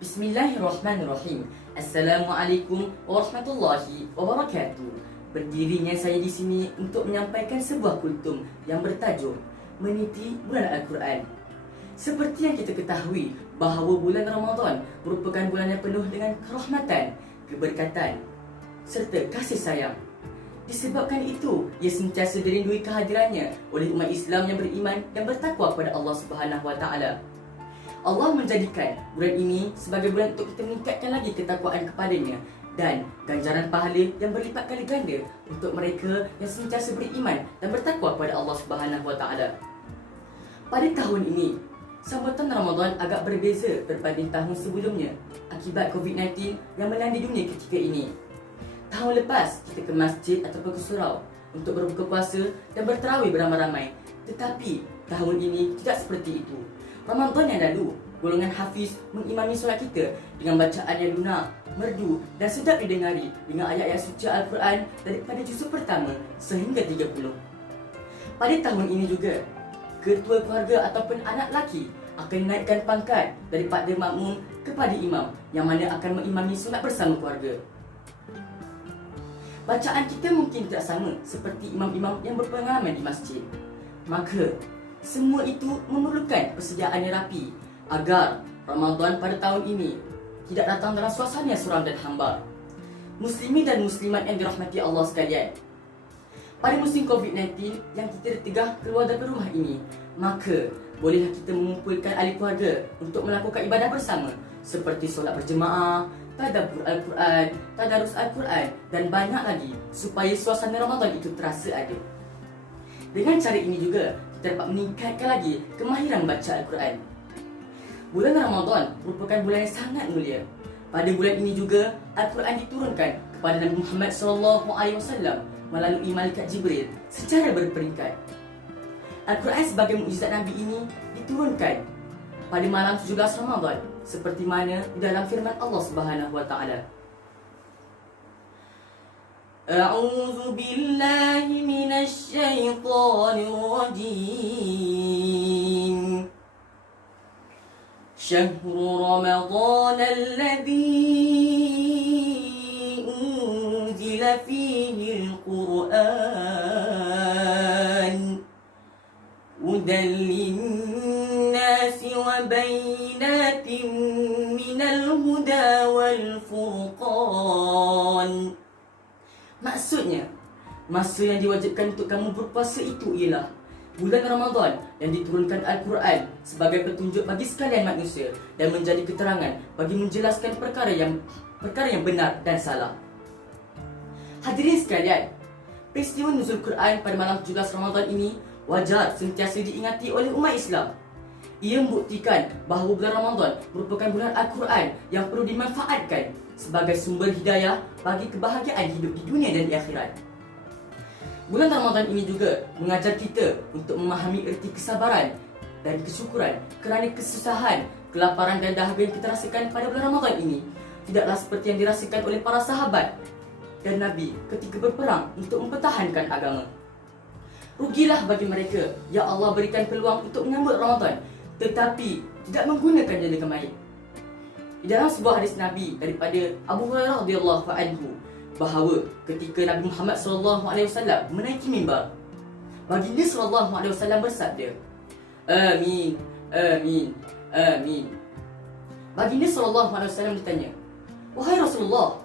Bismillahirrahmanirrahim. Assalamualaikum warahmatullahi wabarakatuh. Berdirinya saya di sini untuk menyampaikan sebuah kultum yang bertajuk Meniti Bulan Al-Quran. Seperti yang kita ketahui bahawa bulan Ramadan merupakan bulan yang penuh dengan kerahmatan, keberkatan serta kasih sayang. Disebabkan itu, ia sentiasa dirindui kehadirannya oleh umat Islam yang beriman dan bertakwa kepada Allah Subhanahu Wa Taala. Allah menjadikan bulan ini sebagai bulan untuk kita meningkatkan lagi ketakwaan kepadanya dan ganjaran pahala yang berlipat kali ganda untuk mereka yang sentiasa beriman dan bertakwa kepada Allah Subhanahu Wa Taala. Pada tahun ini, sambutan Ramadan agak berbeza berbanding tahun sebelumnya akibat COVID-19 yang melanda dunia ketika ini. Tahun lepas, kita ke masjid ataupun ke surau untuk berbuka puasa dan berterawih beramai-ramai. Tetapi, tahun ini tidak seperti itu. Ramadan yang lalu, golongan hafiz mengimami solat kita dengan bacaan yang lunak, merdu dan sedap didengari dengan ayat-ayat suci Al-Quran daripada juzuk pertama sehingga 30. Pada tahun ini juga, ketua keluarga ataupun anak lelaki akan dinaikkan pangkat daripada makmum kepada imam yang mana akan mengimami solat bersama keluarga. Bacaan kita mungkin tidak sama seperti imam-imam yang berpengalaman di masjid. Maka, semua itu memerlukan persediaan yang rapi agar Ramadan pada tahun ini tidak datang dalam suasana suram dan hambar. Muslimin dan muslimat yang dirahmati Allah sekalian, pada musim COVID-19 yang kita ditegah keluar dari rumah ini, maka bolehlah kita mengumpulkan ahli keluarga untuk melakukan ibadah bersama seperti solat berjemaah, tadabbur Al-Quran, tadarus Al-Quran dan banyak lagi supaya suasana Ramadan itu terasa ada. Dengan cara ini juga, kita dapat meningkatkan lagi kemahiran baca Al-Quran. Bulan Ramadan merupakan bulan yang sangat mulia. Pada bulan ini juga, Al-Quran diturunkan kepada Nabi Muhammad SAW melalui malaikat Jibril secara berperingkat. Al-Quran sebagai mukjizat Nabi ini diturunkan pada malam 17 Ramadan seperti mana di dalam firman Allah Subhanahu Wa Taala. أعوذ بالله من الشيطان الرجيم شهر رمضان الذي أنزل فيه القرآن هدى للناس وبينات من الهدى والفرقان. Maksudnya, masa yang diwajibkan untuk kamu berpuasa itu ialah bulan Ramadan yang diturunkan Al-Quran sebagai petunjuk bagi sekalian manusia dan menjadi keterangan bagi menjelaskan perkara yang benar dan salah. Hadirin sekalian, peristiwa nuzul Quran pada malam 17 Ramadan ini wajar sentiasa diingati oleh umat Islam. Ia membuktikan bahawa bulan Ramadan merupakan bulan Al-Quran yang perlu dimanfaatkan sebagai sumber hidayah bagi kebahagiaan hidup di dunia dan di akhirat. Bulan Ramadan ini juga mengajar kita untuk memahami erti kesabaran dan kesyukuran kerana kesusahan, kelaparan dan dahaga yang kita rasakan pada bulan Ramadan ini tidaklah seperti yang dirasakan oleh para sahabat dan Nabi ketika berperang untuk mempertahankan agama. Rugilah bagi mereka yang Allah berikan peluang untuk menyambut Ramadan tetapi tidak menggunakannya dengan baik. Di dalam sebuah hadis Nabi daripada Abu Hurairah radhiyallahu anhu bahawa ketika Nabi Muhammad SAW menaiki mimbar, baginda SAW bersabda, Amin, Amin, Amin. Baginda SAW ditanya, Wahai Rasulullah,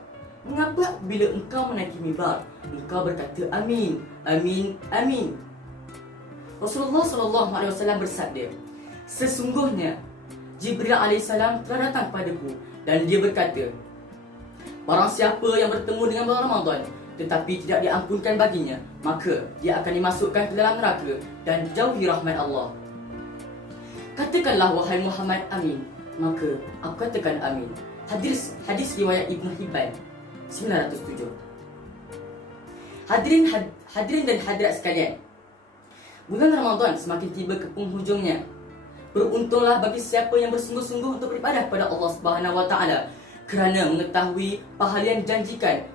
mengapa bila engkau menaiki mimbar, engkau berkata Amin, Amin, Amin? Rasulullah SAW bersabda, sesungguhnya Jibril AS telah datang padaku dan dia berkata, barang siapa yang bertemu dengan bulan Ramadan tetapi tidak diampunkan baginya, maka dia akan dimasukkan ke dalam neraka dan jauhi rahmat Allah. Katakanlah wahai Muhammad amin, maka aku katakan amin. Hadis riwayat Ibn Hibban 907. Hadirin dan hadirat sekalian, bulan Ramadan semakin tiba ke penghujungnya. Beruntunglah bagi siapa yang bersungguh-sungguh untuk beribadah kepada Allah Subhanahu Wa Taala kerana mengetahui pahala yang dijanjikan.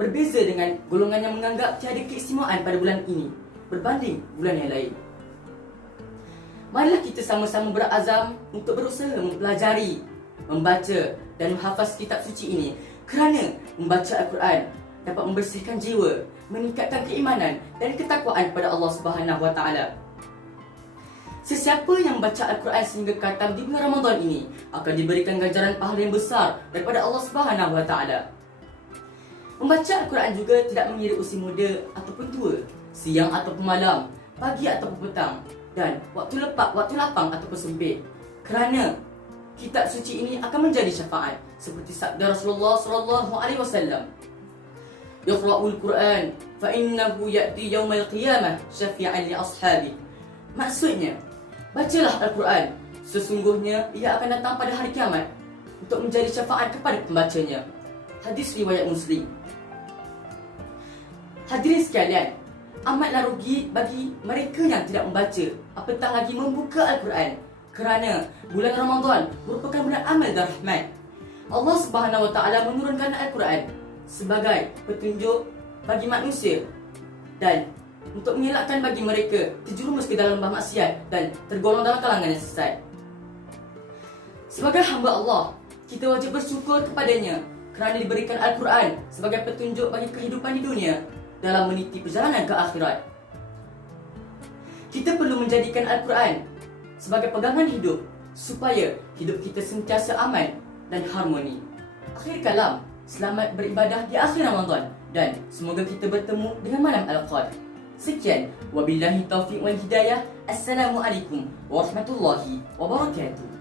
Berbeza dengan golongan yang menganggap tiada keistimewaan pada bulan ini berbanding bulan yang lain. Marilah kita sama-sama berazam untuk berusaha mempelajari membaca dan menghafaz kitab suci ini kerana membaca Al-Quran dapat membersihkan jiwa, meningkatkan keimanan dan ketakwaan kepada Allah Subhanahu Wa Taala. Sesiapa yang membaca Al-Quran sehingga khatam di bulan Ramadan ini akan diberikan ganjaran pahala yang besar daripada Allah Subhanahu Wa Taala. Membaca Al-Quran juga tidak mengira usia muda ataupun tua, siang ataupun malam, pagi ataupun petang, dan waktu lapang ataupun sempit. Kerana kitab suci ini akan menjadi syafaat seperti sabda Rasulullah sallallahu alaihi wasallam. Yaqra'ul Quran fa innahu ya'ti yaumal qiyamah syafi'an li ashabi. Maksudnya, bacalah Al-Quran, sesungguhnya ia akan datang pada hari kiamat untuk menjadi syafaat kepada pembacanya. Hadis riwayat Muslim. Hadirin sekalian, amatlah rugi bagi mereka yang tidak membaca, apatah lagi membuka Al-Quran, kerana bulan Ramadan merupakan bulan amal dan rahmat. Allah Subhanahu Wa Taala menurunkan Al-Quran sebagai petunjuk bagi manusia dan untuk mengelakkan bagi mereka terjerumus ke dalam maksiat dan tergolong dalam kalangan yang sesat. Sebagai hamba Allah, kita wajib bersyukur kepadanya kerana diberikan Al-Quran sebagai petunjuk bagi kehidupan di dunia dalam meniti perjalanan ke akhirat. Kita perlu menjadikan Al-Quran sebagai pegangan hidup supaya hidup kita sentiasa aman dan harmoni. Akhir kalam, selamat beribadah di akhir Ramadan dan semoga kita bertemu dengan malam Al-Qadr. Sekian, wabillahi taufiq wal hidayah. Assalamualaikum warahmatullahi wabarakatuh.